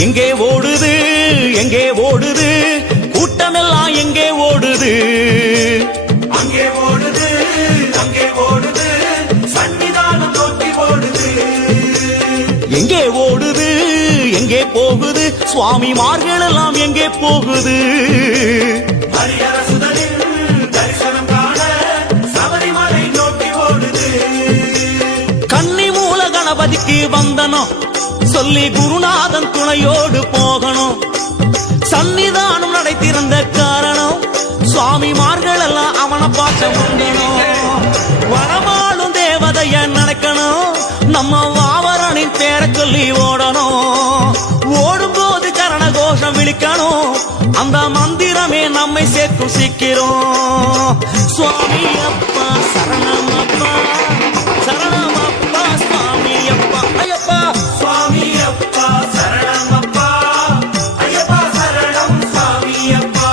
எங்கே ஓடுது எங்கே ஓடுது கூட்டமெல்லாம் எங்கே ஓடுது அங்கே ஓடுது அங்கே ஓடுது சன்னிதானம் நோக்கி ஓடுது எங்கே ஓடுது எங்கே போகுது சுவாமிமார்கள் எல்லாம் எங்கே போகுது ஹரிஹரசுதனின் தரிசனம் காண சபரிமலை நோக்கி ஓடுது கன்னி மூல கணபதிக்கு வந்தனம் சொல்லி குருநாதன் துணையோடு போகணும் சன்னிதானம் நடை திறந்த காரணம் சுவாமிமார்கள் எல்லாம் அவனை பார்க்க முடியணும் வனமாளும் தேவதைய நடக்கணும் நம்ம வாவரனின் பேரை சொல்லி ஓடணும் ஓடும்போது கரண கோஷம் விழிக்கணும் அந்த மந்திரமே நம்மை சேர்க்கும் சீக்கிரம் சுவாமி அப்பா சரணம் அப்பா சரணம் அப்பா சுவாமி அப்பா ஐயப்பா சுவாமி அப்பா சரணம் அப்பா ஐயப்பா சரணம் சுவாமி அப்பா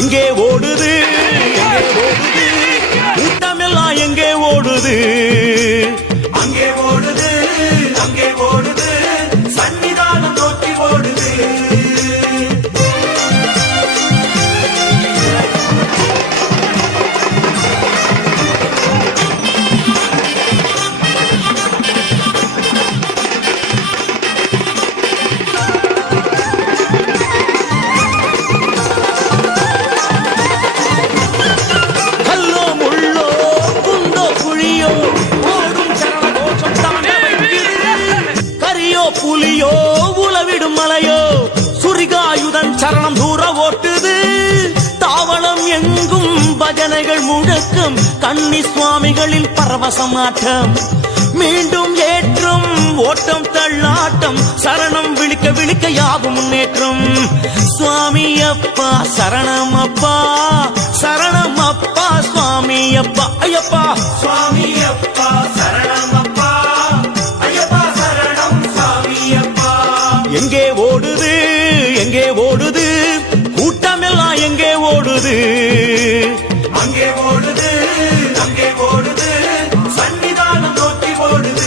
எங்கே ஓடுது எங்கே ஓடுது கூட்டமெல்லாம் எங்கே ஓடுது அங்கே ஓடுது அங்கே ஓடுது சன்னிதானம் நோக்கி ஓடுது கல்லோ முள்ளோ குந்தோ குழியோ ஓடும் சரண கோஷம் தானே வைக்கிறது. கரியோ புலியோ உளவிடும் மலையோ சுரிகாயுதன் சரணம் தூர ஓட்டுது தாவளம் எங்கும் பஜனைகள் முழக்கம் கன்னி சுவாமிகளில் பரவசமாட்டம் மீண்டும் ஏற்றம் ஓட்டம் தள்ளாட்டம் சரணம் விழிக்க விழிக்க யாவும் முன்னேற்றம் சுவாமி அப்பா சரணம் அப்பா சரணம் அப்பா சுவாமி அப்பா ஐயப்பா சுவாமி அப்பா சரணம் அப்பா ஐயப்பா சரணம் சுவாமி அப்பா எங்கே ஓடுது எங்கே ஓடுது கூட்டமெல்லாம் எங்கே ஓடுது அங்கே ஓடுது அங்கே ஓடுது சன்னிதானம் நோக்கி ஓடுது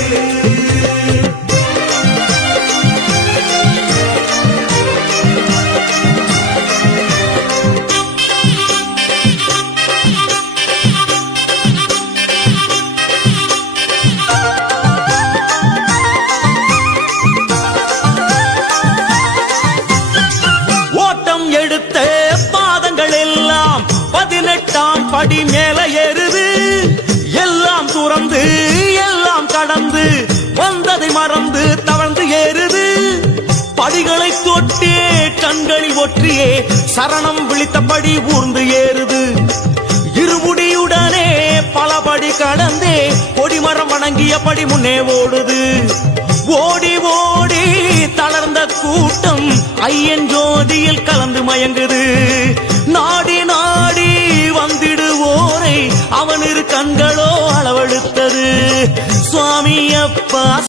ஓட்டம் எடுத்த பாதங்கள் எல்லாம் 18ஆம் படி மேல ஏறுது எல்லாம் துறந்து எல்லாம் கடந்து வந்ததை மறந்து தவழ்ந்து ஏறுது படிகளை தொட்டே கண்களில் ஒற்றியே சரணம் விழித்தபடி ஊர்ந்து ஏறுது இருமுடியுடனே பலபடி கடந்தே கொடிமரம் வணங்கியபடி முன்னே ஓடுது ஓடி ஓடி தளர்ந்த கூட்டம் ஐயன் ஜோதியில் கலந்து மயங்குது நாடி நாடி வந்திடுவோரை அவன் இரு கண்களோ அளவெடுத்தது சுவாமி அப்பா